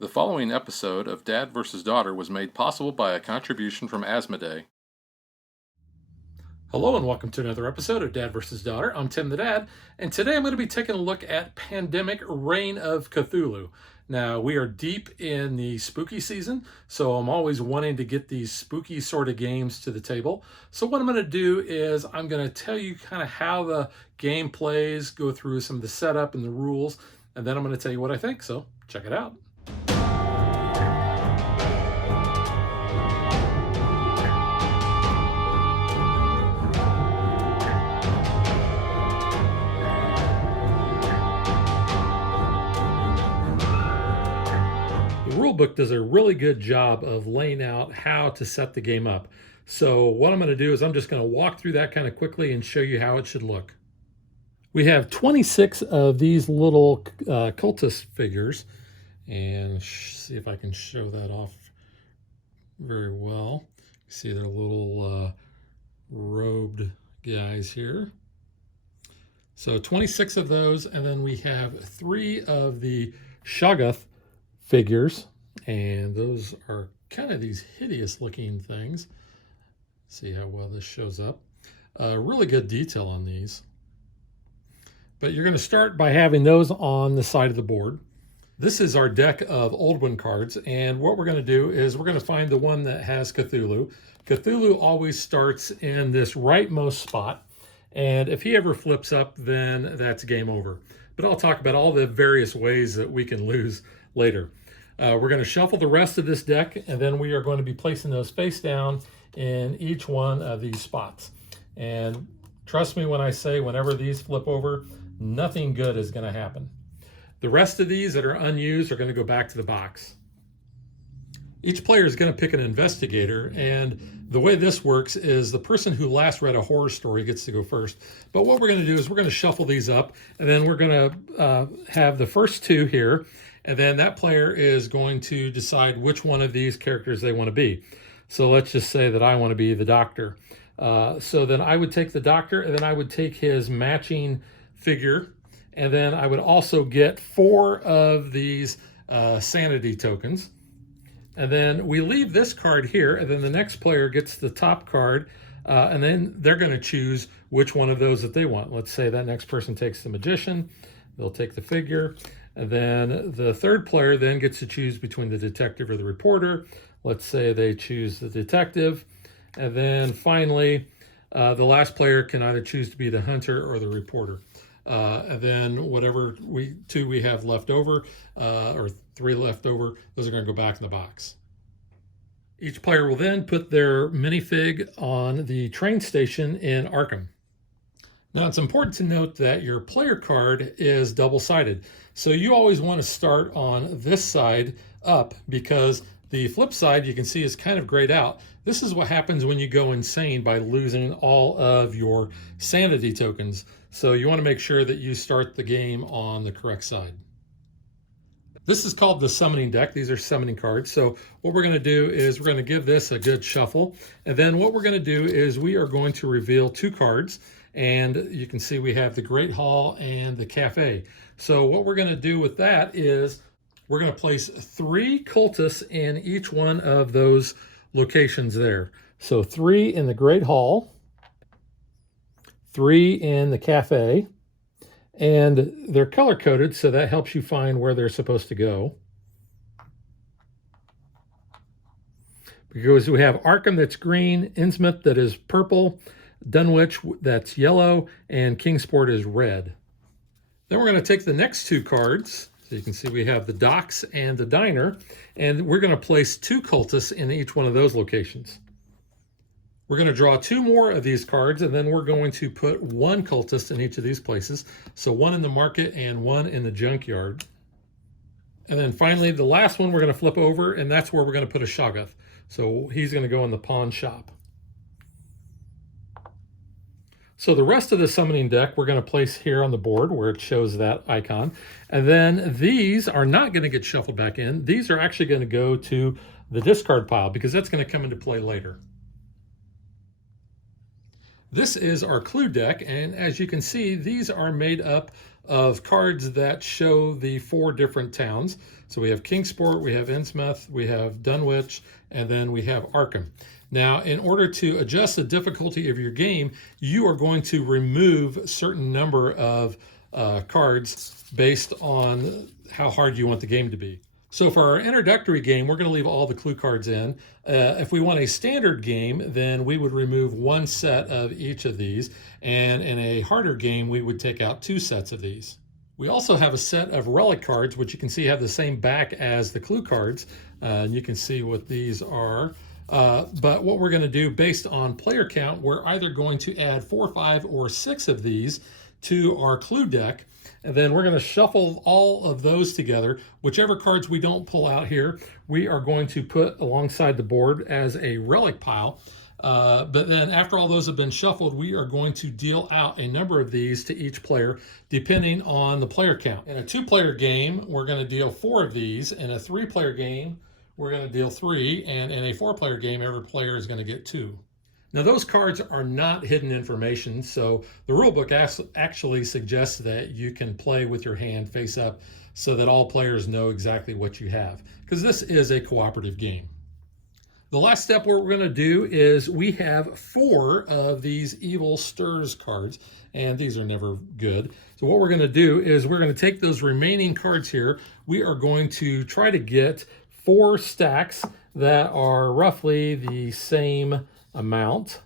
The following episode of Dad vs. Daughter was made possible by a contribution from Asmodee. Hello and welcome to another episode of Dad vs. Daughter. I'm Tim the Dad, and today I'm going to be taking a look at Pandemic Reign of Cthulhu. Now, we are deep in the spooky season, so I'm always wanting to get these spooky sort of games to the table. So what I'm going to do is I'm going to tell you kind of how the game plays, go through some of the setup and the rules, and then I'm going to tell you what I think, so check it out. The rulebook does a really good job of laying out how to set the game up. So what I'm going to do is I'm just going to walk through that kind of quickly and show you how it should look. We have 26 of these little cultist figures, and see if I can show that off very well. See their little robed guys here. So 26 of those, and then we have 3 of the Shoggoth figures, and those are kind of these hideous looking things. See how well this shows up. Really good detail on these. But you're going to start by having those on the side of the board. This is our deck of Old One cards, and what we're going to do is we're going to find the one that has Cthulhu. Cthulhu always starts in this rightmost spot, and if he ever flips up, then that's game over. But I'll talk about all the various ways that we can lose later. We're going to shuffle the rest of this deck, and then we are going to be placing those face down in each one of these spots. And trust me when I say whenever these flip over, nothing good is going to happen. The rest of these that are unused are going to go back to the box. Each player is going to pick an investigator, and the way this works is the person who last read a horror story gets to go first. But what we're going to do is we're going to shuffle these up, and then we're going to have the first 2 here, and then that player is going to decide which one of these characters they want to be. So let's just say that I want to be the doctor. So then I would take the doctor, and then I would take his matching figure, and then I would also get 4 of these sanity tokens. And then we leave this card here, and then the next player gets the top card, and then they're going to choose which one of those that they want. Let's say that next person takes the magician, they'll take the figure, and then the third player then gets to choose between the detective or the reporter. Let's say they choose the detective, and then finally, the last player can either choose to be the hunter or the reporter. And then whatever 2 we have left over, or 3 left over, those are going to go back in the box. Each player will then put their minifig on the train station in Arkham. Now, it's important to note that your player card is double-sided. So you always want to start on this side up, because the flip side you can see is kind of grayed out. This is what happens when you go insane by losing all of your sanity tokens. So you want to make sure that you start the game on the correct side. This is called the summoning deck. These are summoning cards. So what we're going to do is we're going to give this a good shuffle. And then what we're going to do is we are going to reveal 2 cards. And you can see we have the Great Hall and the Cafe. So what we're going to do with that is we're going to place 3 cultists in each one of those locations there. So 3 in the Great Hall, 3 in the Cafe, and they're color coded, so that helps you find where they're supposed to go. Because we have Arkham that's green, Innsmouth that is purple, Dunwich that's yellow, and Kingsport is red. Then we're going to take the next 2 cards. So you can see we have the docks and the diner, and we're going to place 2 cultists in each one of those locations. We're going to draw 2 more of these cards, and then we're going to put 1 cultist in each of these places. So 1 in the market and 1 in the junkyard. And then finally, the last one we're going to flip over, and that's where we're going to put a Shoggoth. So he's going to go in the pawn shop. So the rest of the summoning deck we're going to place here on the board where it shows that icon. And then these are not going to get shuffled back in. These are actually going to go to the discard pile because that's going to come into play later. This is our clue deck, and as you can see, these are made up of cards that show the 4 different towns. So we have Kingsport, we have Innsmouth, we have Dunwich, and then we have Arkham. Now, in order to adjust the difficulty of your game, you are going to remove a certain number of cards based on how hard you want the game to be. So for our introductory game, we're going to leave all the clue cards in. If we want a standard game, then we would remove 1 set of each of these. And in a harder game, we would take out 2 sets of these. We also have a set of relic cards, which you can see have the same back as the clue cards. And you can see what these are. But what we're going to do based on player count, we're either going to add 4, 5, or 6 of these to our clue deck. And then we're going to shuffle all of those together. Whichever cards we don't pull out here, we are going to put alongside the board as a relic pile. But then after all those have been shuffled, we are going to deal out a number of these to each player, depending on the player count. In a 2-player game, we're going to deal 4 of these. In a 3-player game, we're going to deal 3. And in a 4-player game, every player is going to get 2. Now, those cards are not hidden information, so the rulebook actually suggests that you can play with your hand face up so that all players know exactly what you have, because this is a cooperative game. The last step what we're going to do is we have 4 of these Evil Stirs cards, and these are never good. So what we're going to do is we're going to take those remaining cards here. We are going to try to get 4 stacks that are roughly the same amount.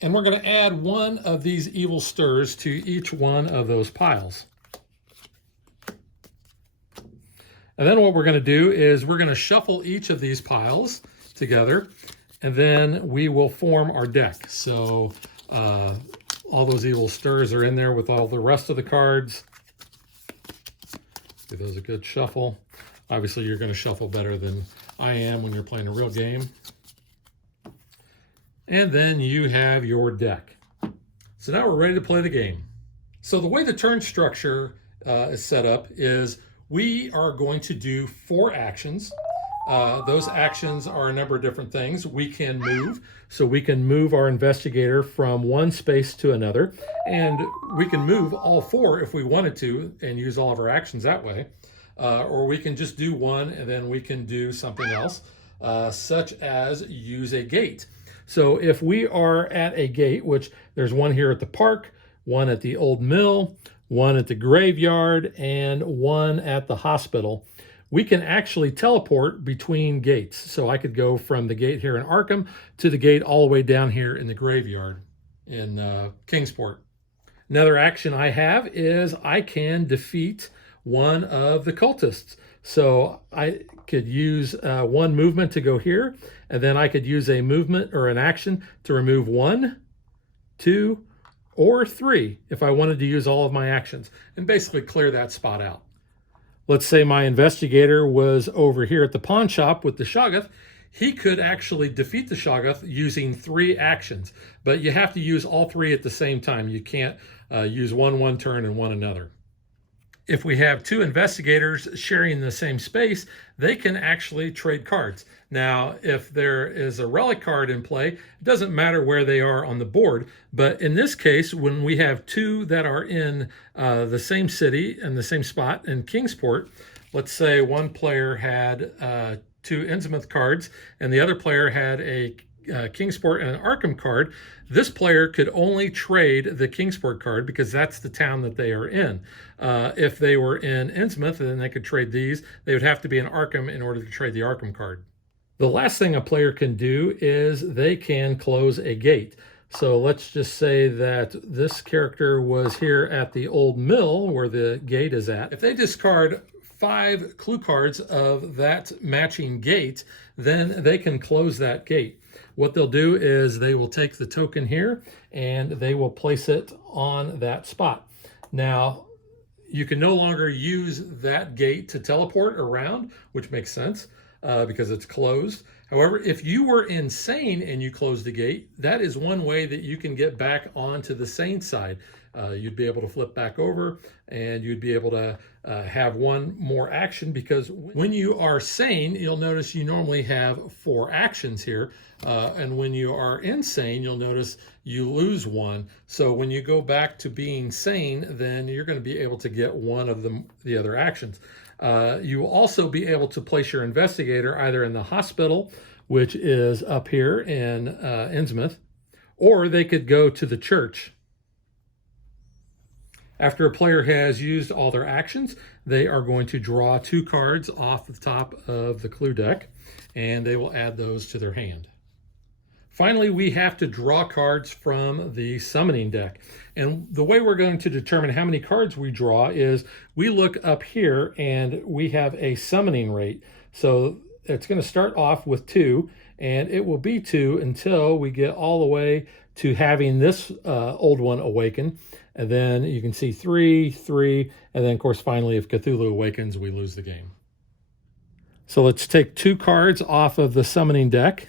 And we're going to add 1 of these Evil Stirs to each one of those piles. And then what we're going to do is we're going to shuffle each of these piles together, and then we will form our deck. So all those Evil Stirs are in there with all the rest of the cards. Give those a good shuffle. Obviously, you're going to shuffle better than I am when you're playing a real game. And then you have your deck. So now we're ready to play the game. So the way the turn structure is set up is we are going to do 4 actions. Those actions are a number of different things. We can move. So we can move our investigator from one space to another. And we can move all 4 if we wanted to and use all of our actions that way. Or we can just do 1 and then we can do something else, such as use a gate. So if we are at a gate, which there's 1 here at the park, 1 at the old mill, 1 at the graveyard, and 1 at the hospital, we can actually teleport between gates. So I could go from the gate here in Arkham to the gate all the way down here in the graveyard in Kingsport. Another action I have is I can defeat 1 of the cultists. So I could use 1 movement to go here, and then I could use a movement or an action to remove 1, 2, or 3 if I wanted to use all of my actions and basically clear that spot out. Let's say my investigator was over here at the pawn shop with the Shoggoth. He could actually defeat the Shoggoth using 3 actions, but you have to use all 3 at the same time. You can't use one turn and 1 another. If we have 2 investigators sharing the same space, they can actually trade cards. Now, if there is a relic card in play, it doesn't matter where they are on the board. But in this case, when we have 2 that are in the same city and the same spot in Kingsport, let's say one player had 2 Innsmouth cards and the other player had a Kingsport and an Arkham card, this player could only trade the Kingsport card because that's the town that they are in. If they were in Innsmouth, then they could trade these. They would have to be in Arkham in order to trade the Arkham card. The last thing a player can do is they can close a gate. So let's just say that this character was here at the old mill where the gate is at. If they discard 5 clue cards of that matching gate, then they can close that gate. What they'll do is they will take the token here and they will place it on that spot. Now, you can no longer use that gate to teleport around, which makes sense because it's closed. However, if you were insane and you closed the gate, that is one way that you can get back onto the sane side. You'd be able to flip back over, and you'd be able to have one more action, because when you are sane, you'll notice you normally have 4 actions here. And when you are insane, you'll notice you lose 1. So when you go back to being sane, then you're going to be able to get one of the other actions. You will also be able to place your investigator either in the hospital, which is up here in Innsmouth, or they could go to the church. After a player has used all their actions, they are going to draw 2 cards off the top of the clue deck, and they will add those to their hand. Finally, we have to draw cards from the summoning deck. And the way we're going to determine how many cards we draw is we look up here and we have a summoning rate. So it's going to start off with 2, and it will be 2 until we get all the way to having this old one awaken. And then you can see 3, 3, and then of course finally if Cthulhu awakens, we lose the game. So let's take 2 cards off of the summoning deck,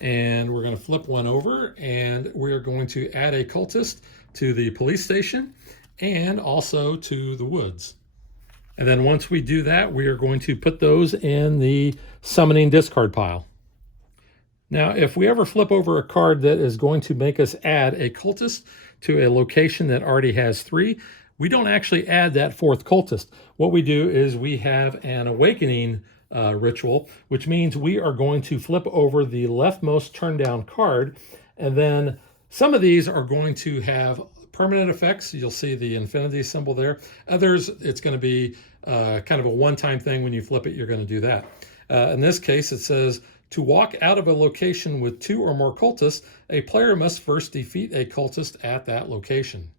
and we're going to flip one over, and we're going to add a cultist to the police station and also to the woods. And then once we do that, we are going to put those in the summoning discard pile. Now, if we ever flip over a card that is going to make us add a cultist to a location that already has 3, we don't actually add that 4th cultist. What we do is we have an awakening ritual, which means we are going to flip over the leftmost turn down card, and then some of these are going to have permanent effects. You'll see the infinity symbol there. Others, it's going to be kind of a one-time thing. When you flip it, you're going to do that. In this case, it says, to walk out of a location with 2 or more cultists, a player must first defeat a cultist at that location.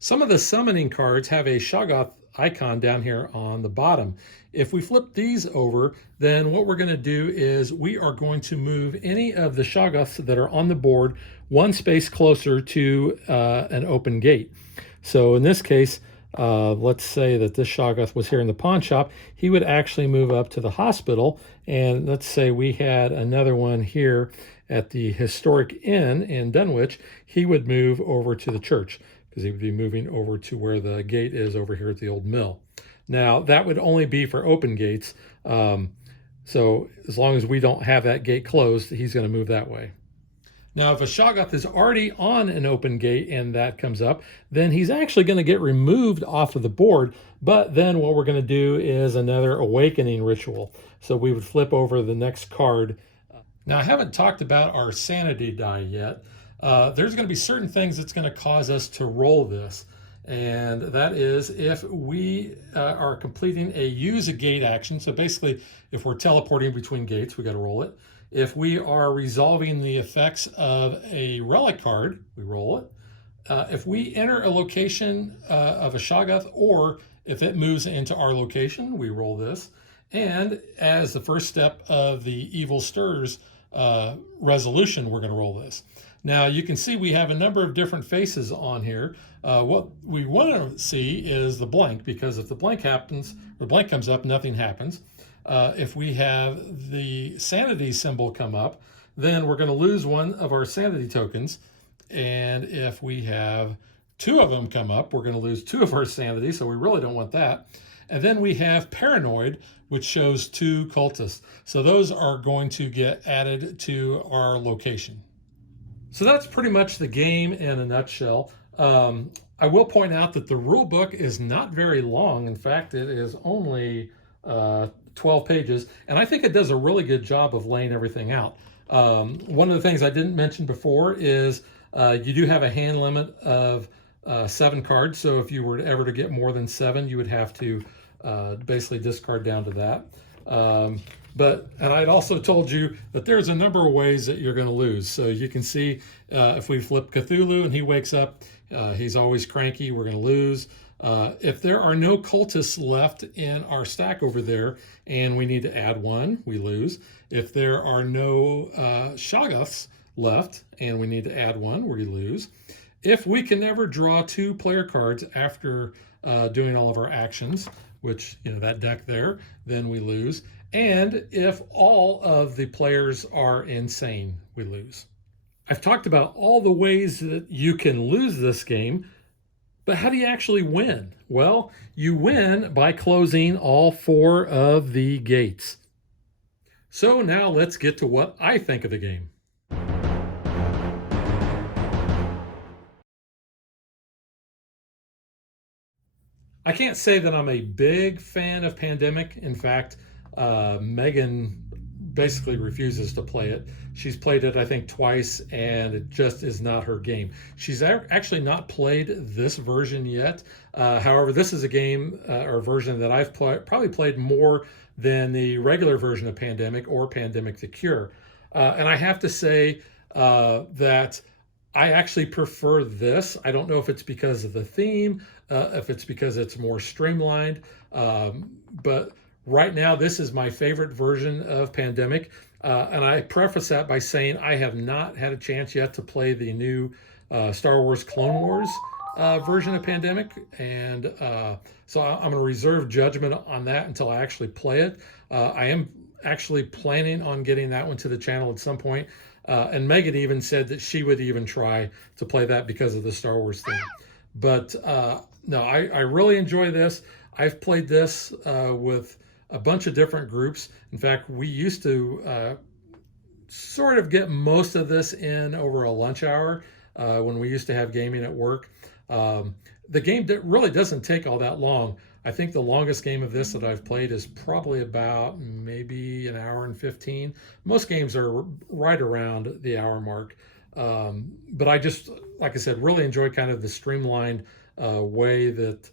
Some of the summoning cards have a Shoggoth icon down here on the bottom. If we flip these over, then what we're going to do is we are going to move any of the Shoggoths that are on the board 1 space closer to an open gate. So in this case, let's say that this Shoggoth was here in the pawn shop. He would actually move up to the hospital, and let's say we had another one here at the historic inn in Dunwich. He would move over to the church, because he would be moving over to where the gate is over here at the old mill. Now, that would only be for open gates. So as long as we don't have that gate closed, he's going to move that way. Now, if a Shoggoth is already on an open gate and that comes up, then he's actually going to get removed off of the board. But then what we're going to do is another awakening ritual. So we would flip over the next card. Now, I haven't talked about our sanity die yet. There's going to be certain things that's going to cause us to roll this. And that is if we are completing a use a gate action. So basically, if we're teleporting between gates, we got to roll it. If we are resolving the effects of a relic card, we roll it. If we enter a location of a Shoggoth, or if it moves into our location, we roll this. And as the first step of the Evil Stirs resolution, we're going to roll this. Now you can see we have a number of different faces on here. What we want to see is the blank, because if the blank happens, the blank comes up, nothing happens. If we have the sanity symbol come up, then we're going to lose one of our sanity tokens. And if we have 2 of them come up, we're going to lose 2 of our sanity, so we really don't want that. And then we have paranoid, which shows 2 cultists. So those are going to get added to our location. So that's pretty much the game in a nutshell. I will point out that the rule book is not very long. In fact, it is only 12 pages, and I think it does a really good job of laying everything out. One of the things I didn't mention before is you do have a hand limit of 7 cards, so if you were ever to get more than 7, you would have to basically discard down to that. And I'd also told you that there's a number of ways that you're going to lose. So you can see if we flip Cthulhu and he wakes up, he's always cranky, we're going to lose. If there are no cultists left in our stack over there and we need to add 1, we lose. If there are no Shoggoths left and we need to add 1, we lose. If we can never draw 2 player cards after doing all of our actions, which, that deck there, then we lose. And if all of the players are insane, we lose. I've talked about all the ways that you can lose this game, but how do you actually win? Well, you win by closing all 4 of the gates. So now let's get to what I think of the game. I can't say that I'm a big fan of Pandemic. In fact, Megan basically refuses to play it. She's played it, I think, twice, and it just is not her game. She's actually not played this version yet. However, this is a game or version that I've probably played more than the regular version of Pandemic or Pandemic the Cure. And I have to say that I actually prefer this. I don't know if it's because of the theme, if it's because it's more streamlined, but right now this is my favorite version of Pandemic. And I preface that by saying I have not had a chance yet to play the new Star Wars Clone Wars version of Pandemic, and so I'm going to reserve judgment on that until I actually play it. I am actually planning on getting that one to the channel at some point. And Megan even said that she would even try to play that because of the Star Wars theme. But no, I really enjoy this. I've played this with a bunch of different groups. In fact, we used to sort of get most of this in over a lunch hour when we used to have gaming at work. The game really doesn't take all that long. I think the longest game of this that I've played is probably about maybe an hour and 15. Most games are right around the hour mark. But I just, like I said, really enjoy kind of the streamlined way that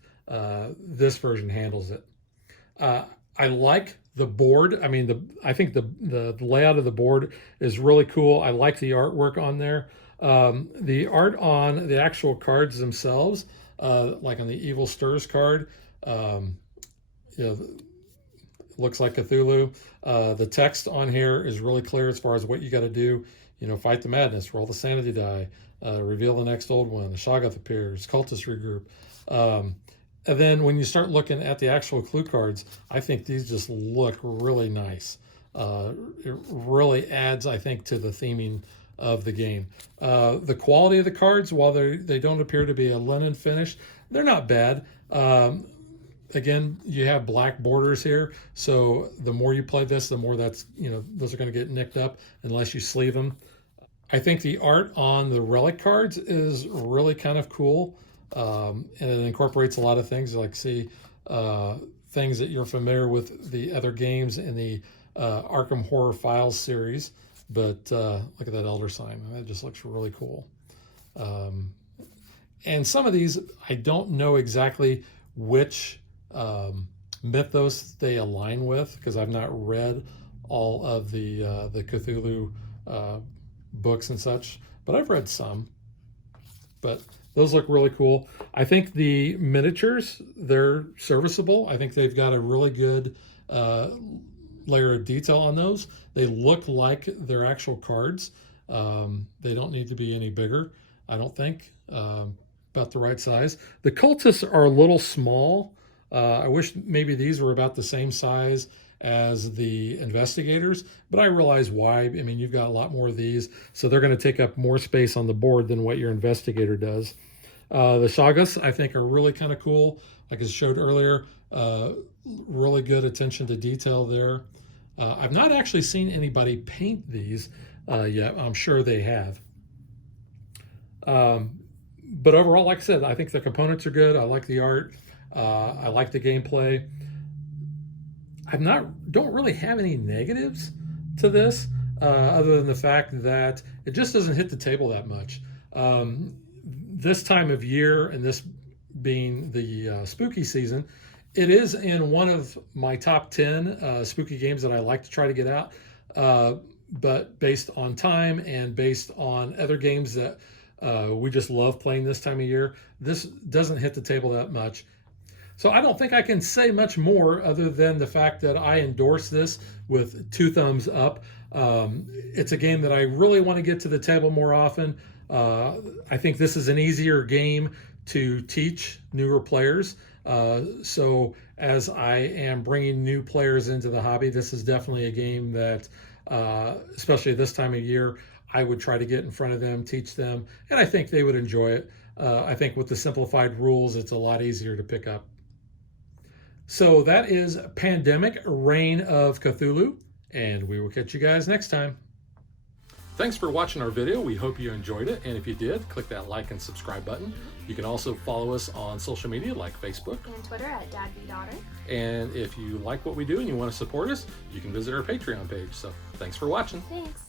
this version handles it. I like the board. I mean, I think the layout of the board is really cool. I like the artwork on there. The art on the actual cards themselves, like on the Evil Stirs card, you know, looks like Cthulhu. The text on here is really clear as far as what you got to do. You know, fight the madness, roll the sanity die, reveal the next old one. The Shoggoth appears, cultists regroup. And then when you start looking at the actual clue cards, I think these just look really nice. It really adds, I think, to the theming of the game. The quality of the cards, while they don't appear to be a linen finish, they're not bad. Again, you have black borders here, so the more you play this, the more those are going to get nicked up unless you sleeve them. I think the art on the relic cards is really kind of cool, and it incorporates a lot of things, like things that you're familiar with the other games in the Arkham Horror Files series. But look at that Elder Sign. That just looks really cool. And some of these, I don't know exactly which mythos they align with, because I've not read all of the Cthulhu books and such, but I've read some. But those look really cool. I think the miniatures, they're serviceable. I think they've got a really good layer of detail on those. They look like they're actual cards. They don't need to be any bigger, I don't think. About the right size. The cultists are a little small. I wish maybe these were about the same size as the investigators, but I realize why. I mean, you've got a lot more of these, so they're going to take up more space on the board than what your investigator does. The Shoggoths, I think, are really kind of cool. Like I showed earlier, really good attention to detail there. I've not actually seen anybody paint these yet. I'm sure they have. But overall, like I said, I think the components are good. I like the art. I like the gameplay. Don't really have any negatives to this, other than the fact that it just doesn't hit the table that much. This time of year, and this being the spooky season, it is in one of my top 10 spooky games that I like to try to get out. But based on time and based on other games that we just love playing this time of year, this doesn't hit the table that much. So I don't think I can say much more other than the fact that I endorse this with 2 thumbs up. It's a game that I really want to get to the table more often. I think this is an easier game to teach newer players. So as I am bringing new players into the hobby, this is definitely a game that, especially this time of year, I would try to get in front of them, teach them, and I think they would enjoy it. I think with the simplified rules, it's a lot easier to pick up. So that is Pandemic Reign of Cthulhu, and we will catch you guys next time. Thanks for watching our video. We hope you enjoyed it, and if you did, click that like and subscribe button. You can also follow us on social media like Facebook and Twitter at DadVDaughter. And if you like what we do and you want to support us, you can visit our Patreon page. So thanks for watching. Thanks.